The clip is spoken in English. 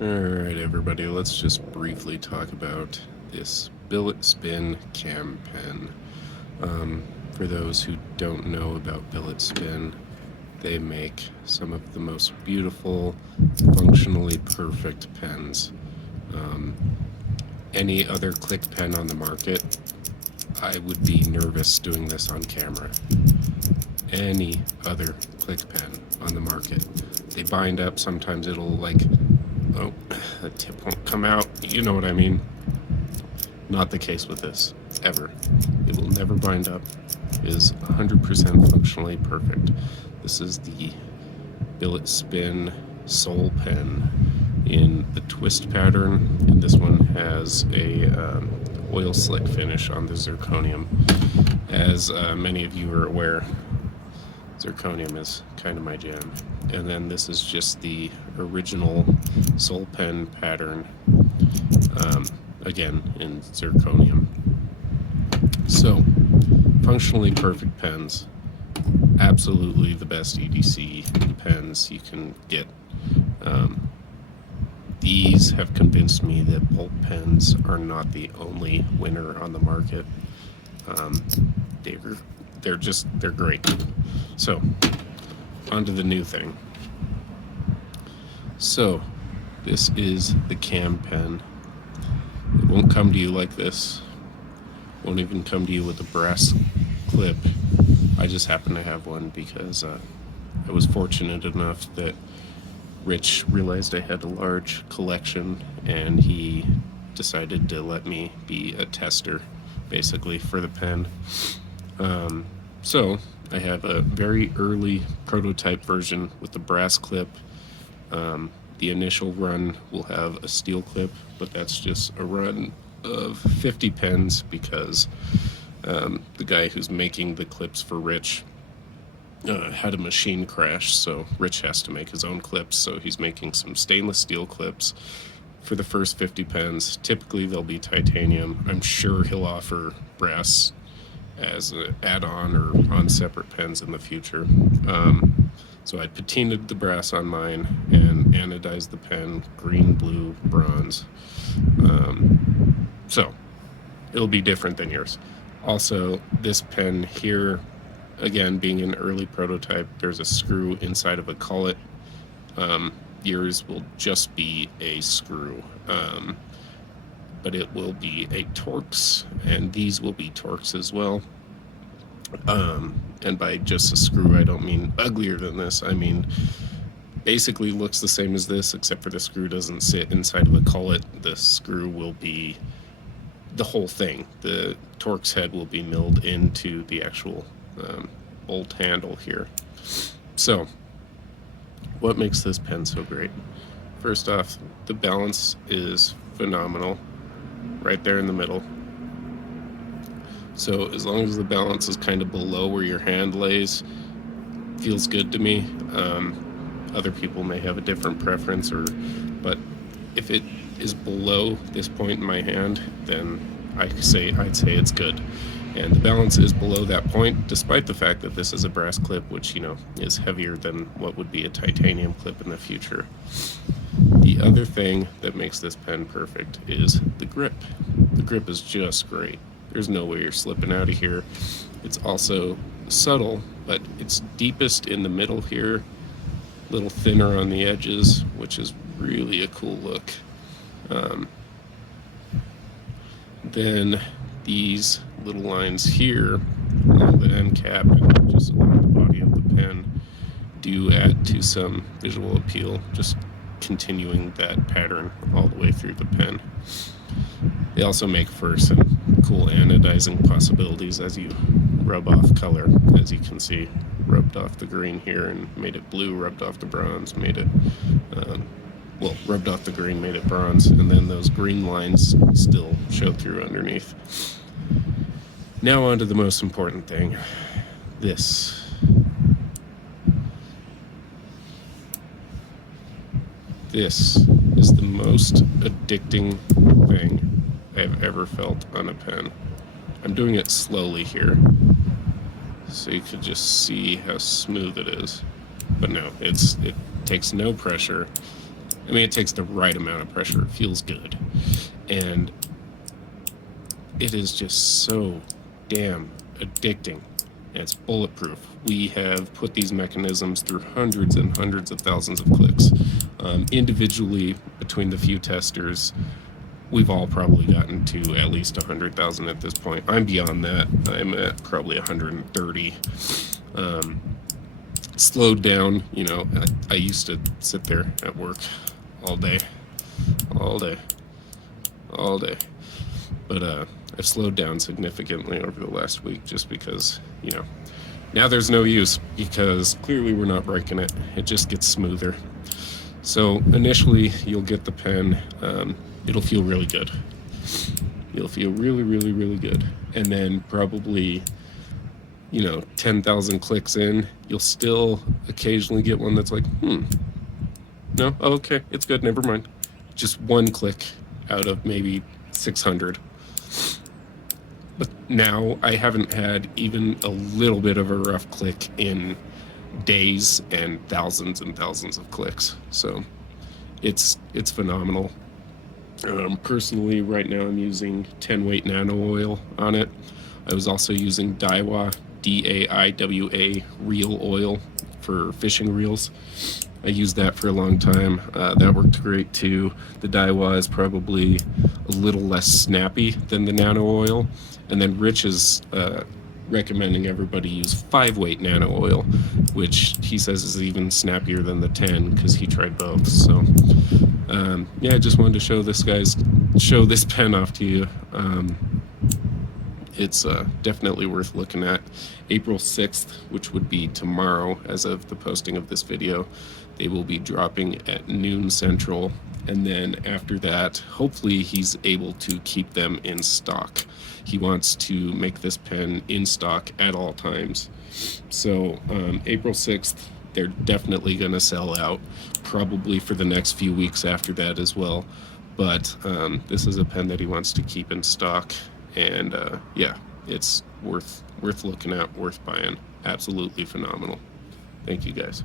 Alright everybody, let's just briefly talk about this BilletSpin CamPen. For those who don't know about BilletSpin, they make some of the most beautiful, functionally perfect pens. Any other click pen on the market, I would be nervous doing this on camera. Any other click pen on the market, they bind up, sometimes it'll oh, the tip won't come out, you know what I mean. Not the case with this, ever. It will never bind up. It is 100% functionally perfect. This is the BilletSpin Soul Pen in the twist pattern, and this one has a oil slick finish on the zirconium. As many of you are aware, zirconium is kind of my jam. And then this is just the original Soul Pen pattern, again in zirconium. So, functionally perfect pens. Absolutely the best EDC pens you can get. These have convinced me that bolt pens are not the only winner on the market. They're great. So, on to the new thing. So, this is the CamPen. It won't come to you like this. Won't even come to you with a brass clip. I just happen to have one because I was fortunate enough that Rich realized I had a large collection, and he decided to let me be a tester, basically, for the pen. So I have a very early prototype version with the brass clip. The initial run will have a steel clip, but that's just a run of 50 pens because the guy who's making the clips for Rich had a machine crash, so Rich has to make his own clips, so he's making some stainless steel clips for the first 50 pens. Typically they'll be titanium. I'm sure he'll offer brass as an add-on or on separate pens in the future. So I patinaed the brass on mine and anodized the pen green, blue, bronze. So it'll be different than yours. Also, this pen here, again, being an early prototype, there's a screw inside of a collet. Yours will just be a screw, but it will be a Torx, and these will be Torx as well. And by just a screw, I don't mean uglier than this. I mean basically looks the same as this, except for the screw doesn't sit inside of a collet. The screw will be the whole thing. The Torx head will be milled into the actual bolt handle here. So, what makes this pen so great? First off, the balance is phenomenal, right there in the middle. So as long as the balance is kind of below where your hand lays, feels good to me. Other people may have a different preference, but if it is below this point in my hand, then I'd say it's good. And the balance is below that point, despite the fact that this is a brass clip, which, you know, is heavier than what would be a titanium clip in the future. The other thing that makes this pen perfect is the grip. The grip is just great. There's no way you're slipping out of here. It's also subtle, but it's deepest in the middle here, a little thinner on the edges, which is really a cool look. Then these little lines here along the end cap and just along the body of the pen do add to some visual appeal, just continuing that pattern all the way through the pen. They also make for some cool anodizing possibilities as you rub off color. As you can see, rubbed off the green here and made it blue, rubbed off the bronze, made it rubbed off the green, made it bronze, and then those green lines still show through underneath. Now on to the most important thing. This. This is the most addicting thing I've ever felt on a pen. I'm doing it slowly here, so you could just see how smooth it is. But no, it takes no pressure. I mean, it takes the right amount of pressure. It feels good. And it is just so damn addicting. And it's bulletproof. We have put these mechanisms through hundreds and hundreds of thousands of clicks. Individually, between the few testers, we've all probably gotten to at least 100,000 at this point. I'm beyond that. I'm at probably 130. Slowed down, you know, I used to sit there at work all day. But I've slowed down significantly over the last week just because, you know, now there's no use because clearly we're not breaking it. It just gets smoother. So initially you'll get the pen. It'll feel really good. You'll feel really, really, really good. And then probably, you know, 10,000 clicks in, you'll still occasionally get one that's like, no, oh, okay, it's good, never mind. Just one click out of maybe 600. But now I haven't had even a little bit of a rough click in days and thousands of clicks. So it's phenomenal. Personally, right now I'm using 10 weight nano oil on it. I was also using Daiwa, DAIWA reel oil for fishing reels. I used that for a long time. That worked great too. The Daiwa is probably a little less snappy than the nano oil. And then Rich is recommending everybody use 5 weight nano oil, which he says is even snappier than the 10 because he tried both. So yeah, I just wanted to show this pen off to you. It's definitely worth looking at. April 6th, which would be tomorrow as of the posting of this video, they will be dropping at noon Central. And then after that, hopefully he's able to keep them in stock. He wants to make this pen in stock at all times. So April 6th, they're definitely going to sell out, probably for the next few weeks after that as well. But this is a pen that he wants to keep in stock. And yeah, it's worth looking at, worth buying. Absolutely phenomenal. Thank you guys.